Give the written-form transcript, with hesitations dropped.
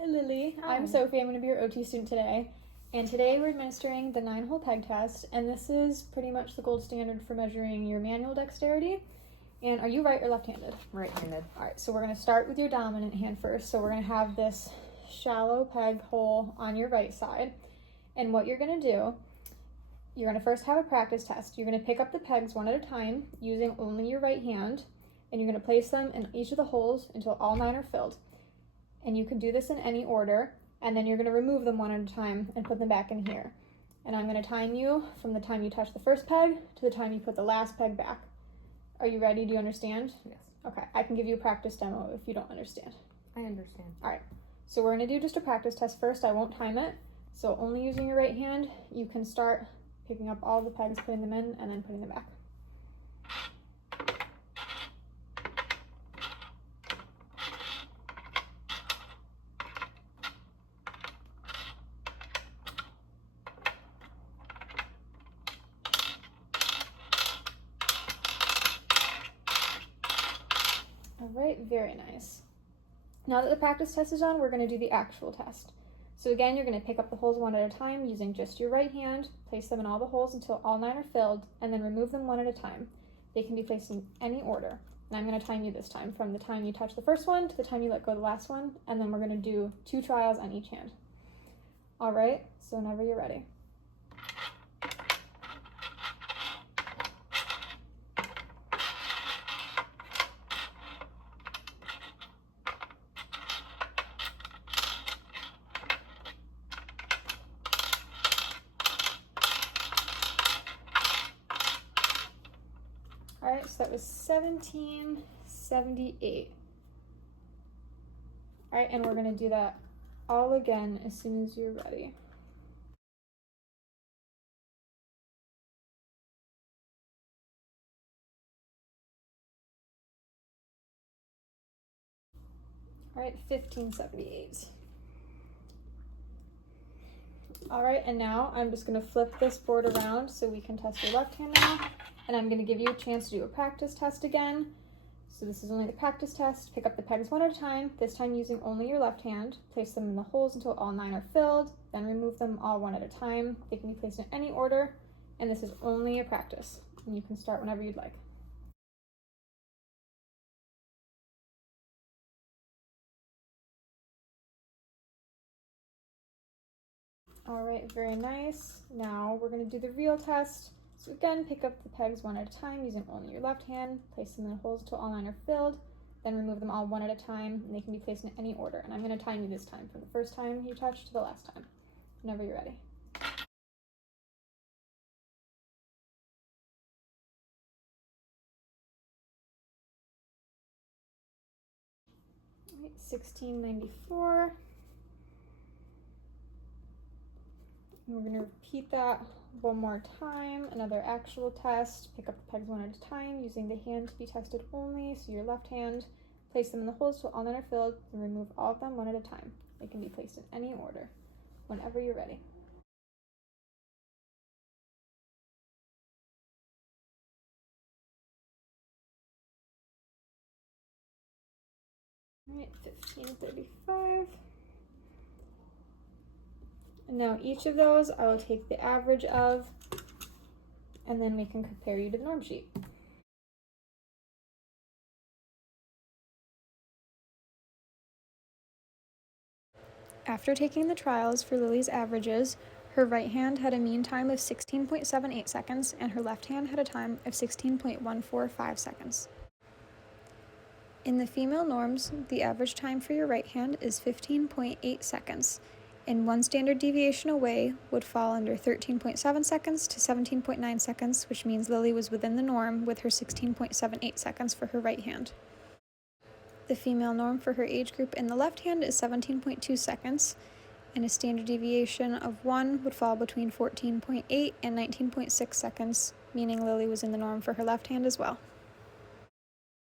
Hi Lily, Hi. I'm Sophie. I'm going to be your OT student today. And today we're administering the 9-hole peg test, and this is pretty much the gold standard for measuring your manual dexterity. And are you right or left-handed? Right-handed. All right, so we're going to start with your dominant hand first. So we're going to have this shallow peg hole on your right side. And what you're going to do, you're going to first have a practice test. You're going to pick up the pegs one at a time using only your right hand, and you're going to place them in each of the holes until all 9 are filled. And you can do this in any order, and then you're going to remove them one at a time and put them back in here. And I'm going to time you from the time you touch the first peg to the time you put the last peg back. Are you ready? Do you understand? Yes. Okay, I can give you a practice demo if you don't understand. I understand. All right, so we're going to do just a practice test first. I won't time it. So only using your right hand, you can start picking up all the pegs, putting them in, and then putting them back. All right, very nice. Now that the practice test is done, we're going to do the actual test. So again, you're going to pick up the holes one at a time using just your right hand, place them in all the holes until all 9 are filled, and then remove them one at a time. They can be placed in any order. And I'm going to time you this time from the time you touch the first one to the time you let go of the last one, and then we're going to do 2 trials on each hand. All right, so whenever you're ready. All right, so that was 1778. All right, and we're going to do that all again as soon as you're ready. All right, 1578. All right, and now I'm just going to flip this board around so we can test your left hand now. And I'm going to give you a chance to do a practice test again. So this is only the practice test. Pick up the pegs one at a time, this time using only your left hand. Place them in the holes until all 9 are filled, then remove them all one at a time. They can be placed in any order, and this is only a practice. And you can start whenever you'd like. All right, very nice. Now we're going to do the real test. So again, pick up the pegs one at a time using only your left hand, place them in the holes until all 9 are filled, then remove them all one at a time, and they can be placed in any order. And I'm going to time you this time from the first time you touch to the last time, whenever you're ready. All right, 1694. And we're going to repeat that one more time, another actual test. Pick up the pegs one at a time using the hand to be tested only, so your left hand. Place them in the holes till all 9 are filled, and remove all of them one at a time. They can be placed in any order, whenever you're ready. All right, 1535. And now each of those I will take the average of, and then we can compare you to the norm sheet. After taking the trials for Lily's averages, her right hand had a mean time of 16.78 seconds, and her left hand had a time of 16.145 seconds. In the female norms, the average time for your right hand is 15.8 seconds, and 1 standard deviation away would fall under 13.7 seconds to 17.9 seconds, which means Lily was within the norm with her 16.78 seconds for her right hand. The female norm for her age group in the left hand is 17.2 seconds, and a standard deviation of 1 would fall between 14.8 and 19.6 seconds, meaning Lily was in the norm for her left hand as well.